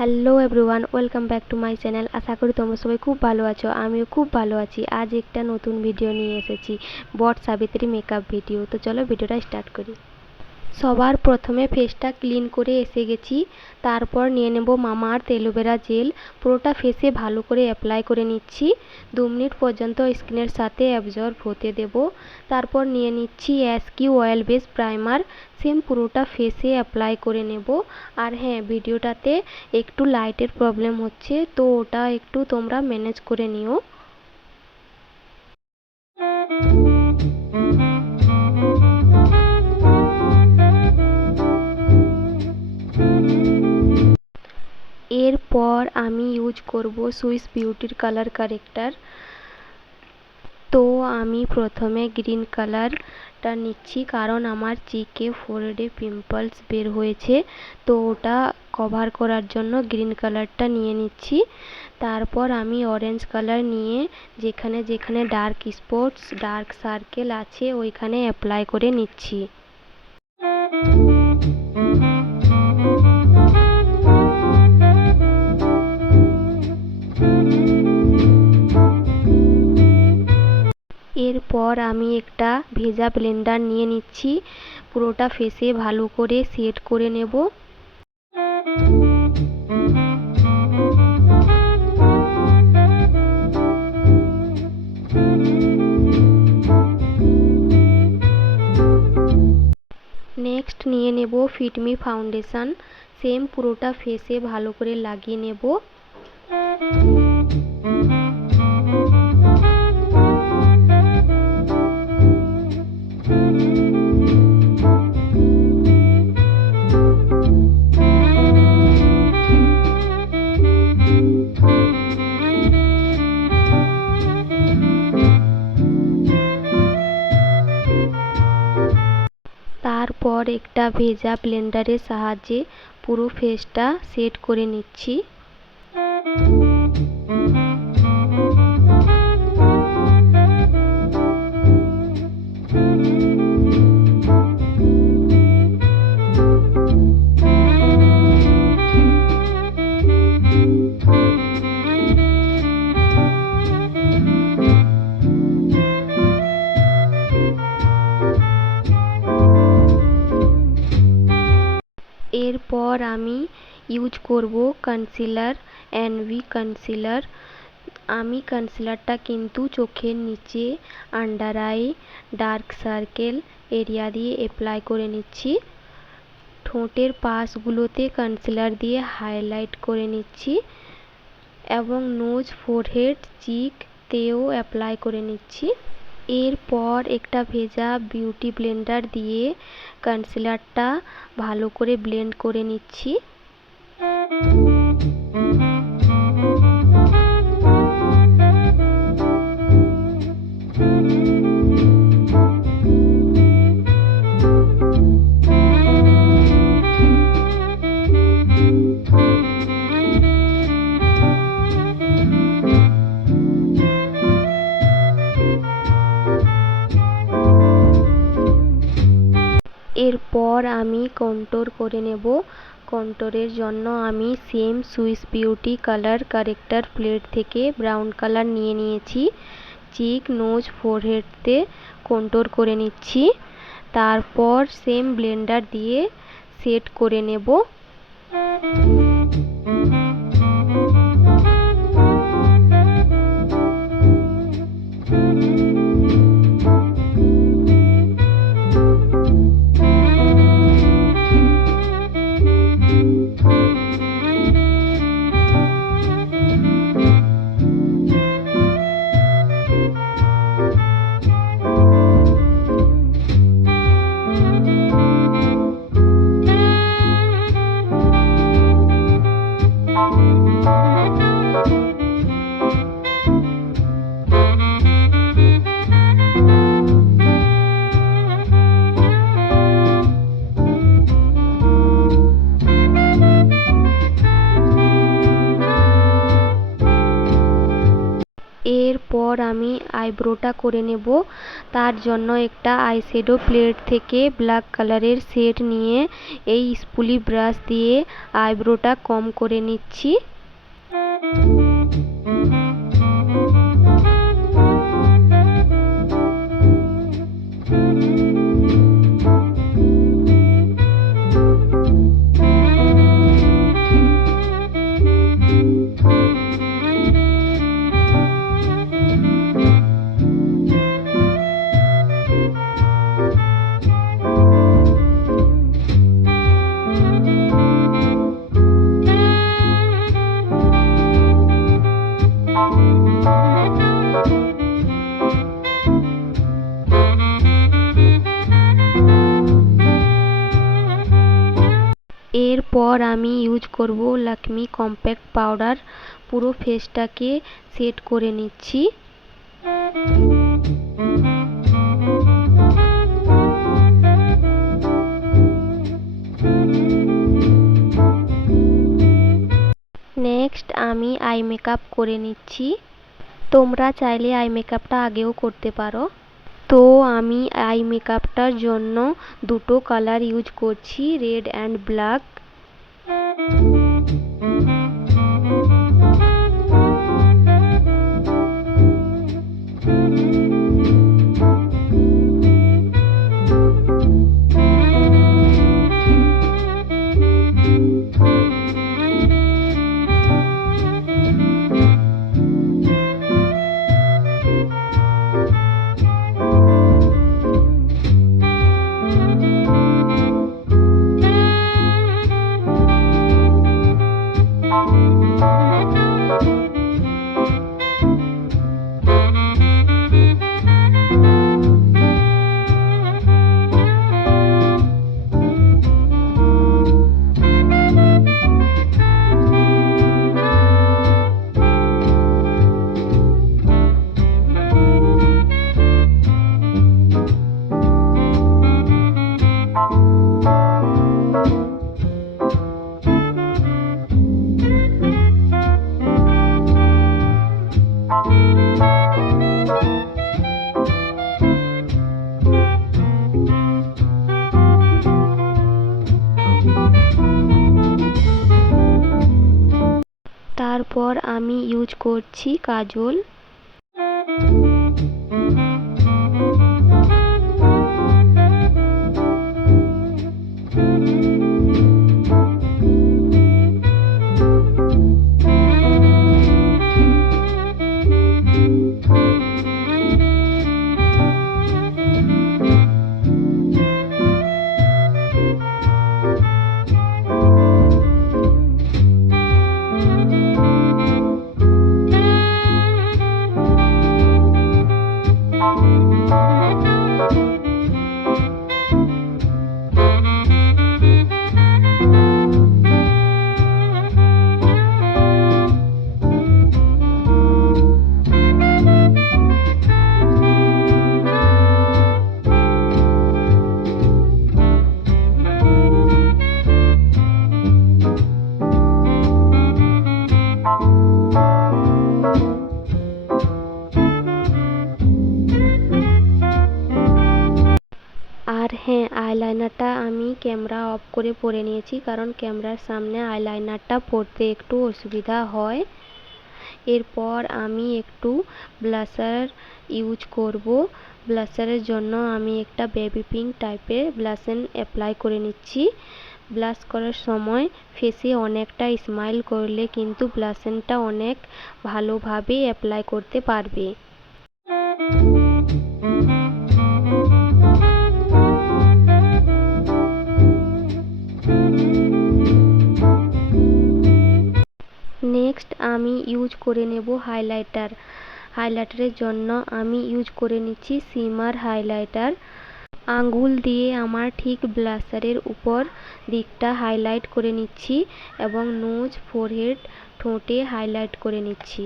Hello everyone, welcome back to my channel. আশা করি তোমরা সবাই খুব ভালো আছো। আমিও খুব ভালো আছি। আজ একটা নতুন ভিডিও নিয়ে এসেছি, বট সাবিত্রী মেকআপ ভিডিও। তো চলো ভিডিওটা স্টার্ট করি। সবার প্রথমে ফেসটা ক্লিন করে এসে গেছি। তারপর নিয়ে নেব মামাআর্থ অ্যালোভেরা জেল। পুরোটা ফেসে ভালো করে অ্যাপ্লাই করে নিচ্ছি। 2 মিনিট পর্যন্ত স্কিনের সাথে অ্যাবজর্ব হতে দেব। তারপর নিয়ে নিচ্ছি SQ oil base primer. Same পুরোটা ফেসে অ্যাপ্লাই করে নেব। আর হ্যাঁ, ভিডিওটাতে একটু লাইটের প্রবলেম হচ্ছে, তো ওটা একটু তোমরা ম্যানেজ করে নিও। এরপর আমি ইউজ করব সুইস বিউটির কালার কারেক্টার। তো আমি প্রথমে গ্রিন কালারটা নিচ্ছি, কারণ আমার চিকে ফোরহেডে পিম্পলস বের হয়েছে, তো ওটা কভার করার জন্য গ্রিন কালারটা নিয়ে নিচ্ছি। তারপর আমি অরেঞ্জ কালার নিয়ে যেখানে যেখানে ডার্ক স্পটস, ডার্ক সার্কেল আছে ওইখানে অ্যাপ্লাই করে নিচ্ছি। এরপর আমি একটা ভেজা ব্লেন্ডার নিয়ে নিচ্ছি। পুরোটা ফেসে ভালো করে সেট করে নেব। নেক্সট নিয়ে নেব ফিটমি ফাউন্ডেশন। সেম পুরোটা ফেসে ভালো করে লাগিয়ে নেব। তারপর একটা ভেজা ব্লেন্ডারের সাহায্যে পুরো ফেসটা সেট করে নিচ্ছি। এরপর আমি ইউজ করব কনসিলার, এনভি কনসিলার। আমি কনসিলারটা কিন্তু চোখের নিচে, under eye, dark circle area দিয়ে অ্যাপ্লাই করে নিচ্ছি। ঠোঁটের পাশগুলোতে কনসিলার দিয়ে হাইলাইট করে নিচ্ছি এবং নোজ, ফোরহেড, চিকতেও অ্যাপ্লাই করে নিচ্ছি। এরপর একটা ভেজা বিউটি ব্লেন্ডার দিয়ে কনসিলারটা ভালো করে ব্লেন্ড করে নিচ্ছি। এরপর আমি কন্ট্রোর করে নেব। কন্ট্রোরের জন্য আমি same Swiss beauty colour corrector plate থেকে ব্রাউন কালার নিয়ে নিয়েছি। চিক, নোজ, ফোরহেডতে কন্ট্রোর করে নিচ্ছি। তারপর সেম ব্লেন্ডার দিয়ে সেট করে নেব। তারপর আমি আইব্রোটা করে নেব। তার জন্য একটা আইশ্যাডো প্লেট থেকে ব্ল্যাক কালারের শেড নিয়ে এই স্পুলি ব্রাশ দিয়ে আইব্রোটা কম করে নিচ্ছি। এরপর আমি ইউজ করব লাকমি কম্প্যাক্ট পাউডার। পুরো ফেসটাকে সেট করে নিচ্ছি। নেক্সট আমি আই মেকআপ করে নিচ্ছি। তোমরা চাইলে আই মেকআপটা আগেও করতে পারো। তো আমি আই মেকআপটার জন্য দুটো কালার ইউজ করছি, রেড অ্যান্ড ব্ল্যাক। তারপর আমি ইউজ করছি কাজল। আর হ্যাঁ, আইলাইনারটা আমি ক্যামেরা অফ করে পরে নিয়েছি, কারণ ক্যামেরার সামনে আইলাইনারটা পরতে একটু অসুবিধা হয়। এরপর আমি একটু ব্লাশার ইউজ করব। ব্লাশারের জন্য আমি একটা বেবি পিঙ্ক টাইপের ব্লাশন অ্যাপ্লাই করে নিচ্ছি। ব্লাশ করার সময় ফেসে অনেকটা স্মাইল করলে কিন্তু ব্লাশনটা অনেক ভালোভাবে অ্যাপ্লাই করতে পারবে। নেক্সট আমি ইউজ করে নেব হাইলাইটার। হাইলাইটারের জন্য আমি ইউজ করে নিচ্ছি শিমার হাইলাইটার। আঙ্গুল দিয়ে আমার ঠিক ব্লাশারের উপর দিকটা হাইলাইট করে নিচ্ছি এবং নোজ, ফোরহেড, ঠোঁটে হাইলাইট করে নিচ্ছি।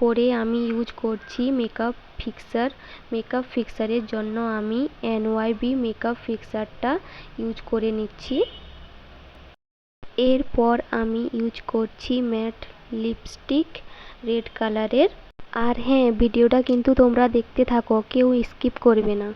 তারপরে আমি ইউজ করছি মেকআপ ফিক্সারের জন্য আমি NYB মেকআপ ফিক্সারটা ইউজ করে নিচ্ছি। এরপর আমি ইউজ করছি ম্যাট লিপস্টিক রেড কালারের। আর হ্যাঁ, ভিডিওটা কিন্তু তোমরা দেখতে থাকো, কেউ স্কিপ করবে না।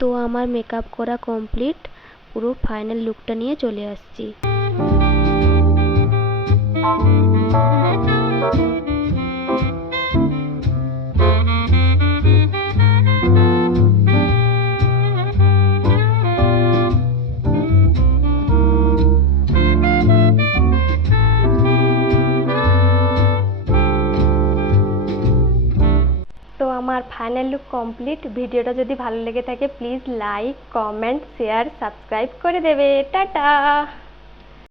তো আমার মেকআপ করা কমপ্লিট, পুরো ফাইনাল লুকটা নিয়ে চলে আসছি। তো আমার ফাইনাল লুক কমপ্লিট। ভিডিওটা যদি ভালো লেগে থাকে please like, comment, share, subscribe করে দেবে। টাটা।